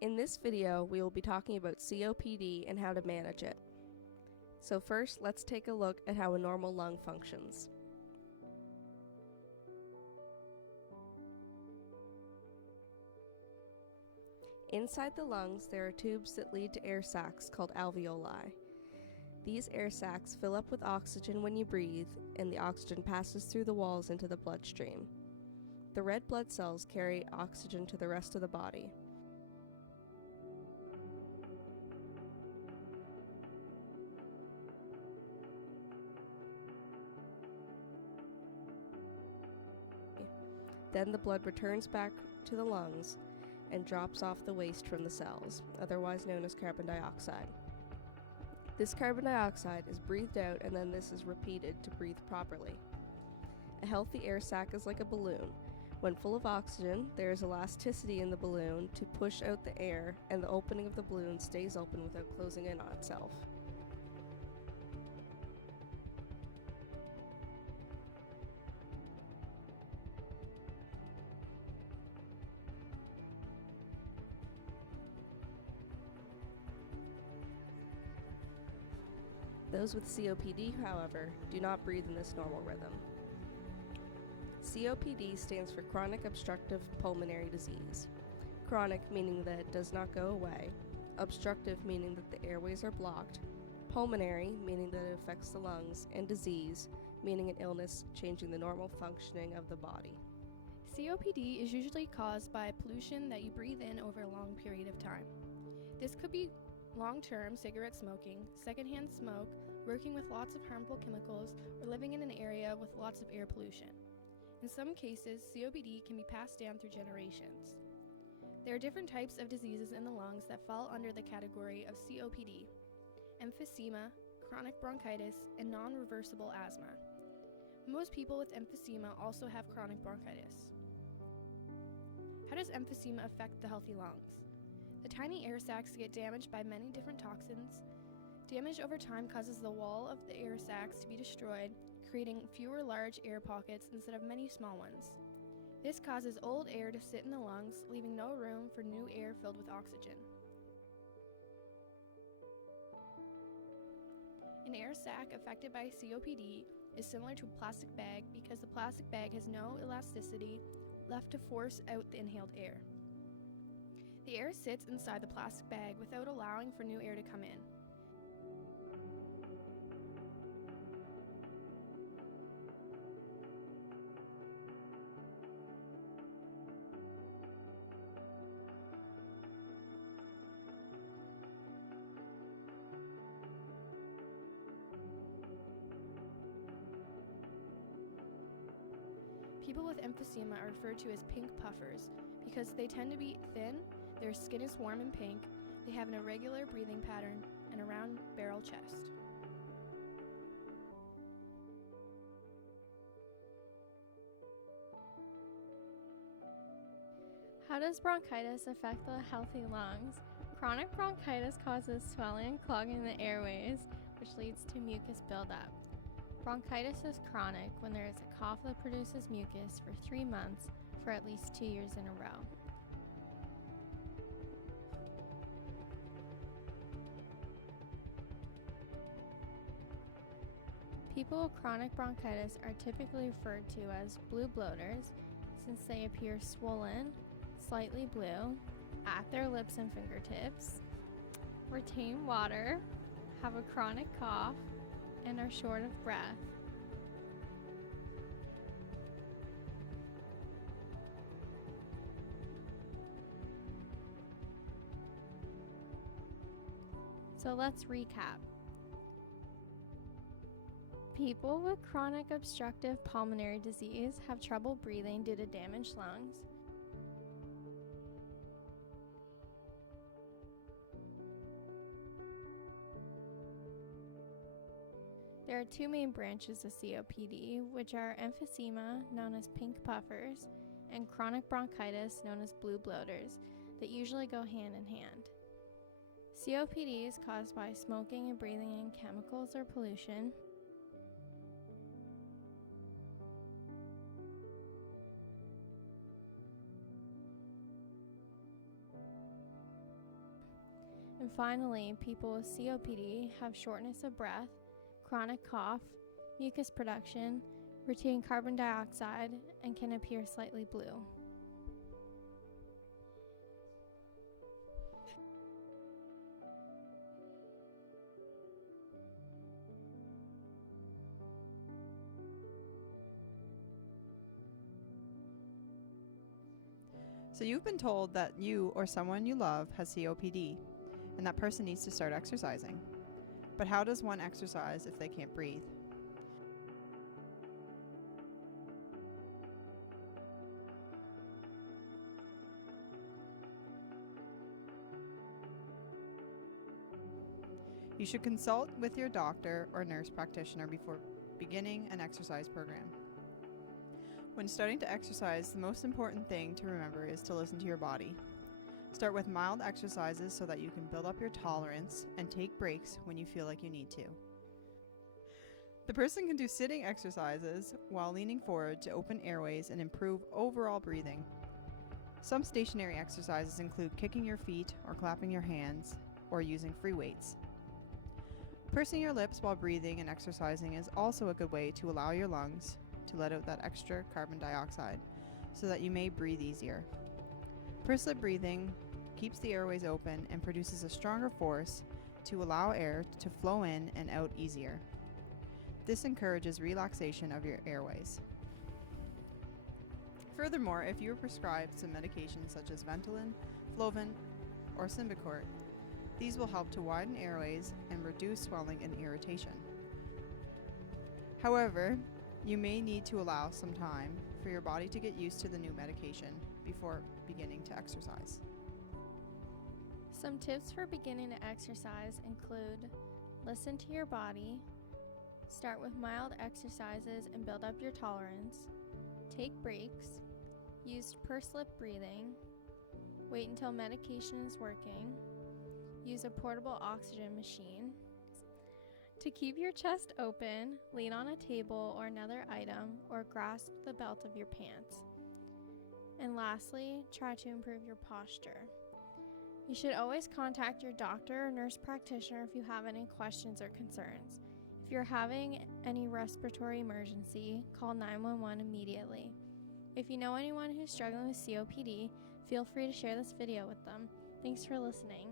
In this video, we will be talking about COPD and how to manage it. So first, let's take a look at how a normal lung functions. Inside the lungs, there are tubes that lead to air sacs called alveoli. These air sacs fill up with oxygen when you breathe, and the oxygen passes through the walls into the bloodstream. The red blood cells carry oxygen to the rest of the body. Then the blood returns back to the lungs and drops off the waste from the cells, otherwise known as carbon dioxide. This carbon dioxide is breathed out, and then this is repeated to breathe properly. A healthy air sac is like a balloon. When full of oxygen, there is elasticity in the balloon to push out the air, and the opening of the balloon stays open without closing in on itself. Those with COPD, however, do not breathe in this normal rhythm. COPD stands for chronic obstructive pulmonary disease. Chronic meaning that it does not go away, obstructive meaning that the airways are blocked, pulmonary meaning that it affects the lungs, and disease meaning an illness changing the normal functioning of the body. COPD is usually caused by pollution that you breathe in over a long period of time. This could be long-term cigarette smoking, secondhand smoke, working with lots of harmful chemicals, or living in an area with lots of air pollution. In some cases, COPD can be passed down through generations. There are different types of diseases in the lungs that fall under the category of COPD: emphysema, chronic bronchitis, and non-reversible asthma. Most people with emphysema also have chronic bronchitis. How does emphysema affect the healthy lungs? The tiny air sacs get damaged by many different toxins. Damage over time causes the wall of the air sacs to be destroyed, creating fewer large air pockets instead of many small ones. This causes old air to sit in the lungs, leaving no room for new air filled with oxygen. An air sac affected by COPD is similar to a plastic bag because the plastic bag has no elasticity left to force out the inhaled air. The air sits inside the plastic bag without allowing for new air to come in. People with emphysema are referred to as pink puffers because they tend to be thin, their skin is warm and pink, they have an irregular breathing pattern, and a round barrel chest. How does bronchitis affect the healthy lungs? Chronic bronchitis causes swelling and clogging the airways, which leads to mucus buildup. Bronchitis is chronic when there is a cough that produces mucus for 3 months for at least 2 years in a row. People with chronic bronchitis are typically referred to as blue bloaters since they appear swollen, slightly blue, at their lips and fingertips, retain water, have a chronic cough, and are short of breath. So let's recap. People with chronic obstructive pulmonary disease have trouble breathing due to damaged lungs. There are two main branches of COPD, which are emphysema, known as pink puffers, and chronic bronchitis, known as blue bloaters, that usually go hand in hand. COPD is caused by smoking and breathing in chemicals or pollution. And finally, people with COPD have shortness of breath, chronic cough, mucus production, retain carbon dioxide, and can appear slightly blue. So you've been told that you or someone you love has COPD, and that person needs to start exercising. But how does one exercise if they can't breathe? You should consult with your doctor or nurse practitioner before beginning an exercise program. When starting to exercise, the most important thing to remember is to listen to your body. Start with mild exercises so that you can build up your tolerance and take breaks when you feel like you need to. The person can do sitting exercises while leaning forward to open airways and improve overall breathing. Some stationary exercises include kicking your feet or clapping your hands or using free weights. Pursing your lips while breathing and exercising is also a good way to allow your lungs to let out that extra carbon dioxide so that you may breathe easier. Pursed lip breathing keeps the airways open and produces a stronger force to allow air to flow in and out easier. This encourages relaxation of your airways. Furthermore, if you are prescribed some medications such as Ventolin, Flovent, or Symbicort, these will help to widen airways and reduce swelling and irritation. However, you may need to allow some time for your body to get used to the new medication before beginning to exercise. Some tips for beginning to exercise include: listen to your body, start with mild exercises and build up your tolerance, take breaks, use pursed lip breathing, wait until medication is working, use a portable oxygen machine. To keep your chest open, lean on a table or another item or grasp the belt of your pants. And lastly, try to improve your posture. You should always contact your doctor or nurse practitioner if you have any questions or concerns. If you're having any respiratory emergency, call 911 immediately. If you know anyone who's struggling with COPD, feel free to share this video with them. Thanks for listening.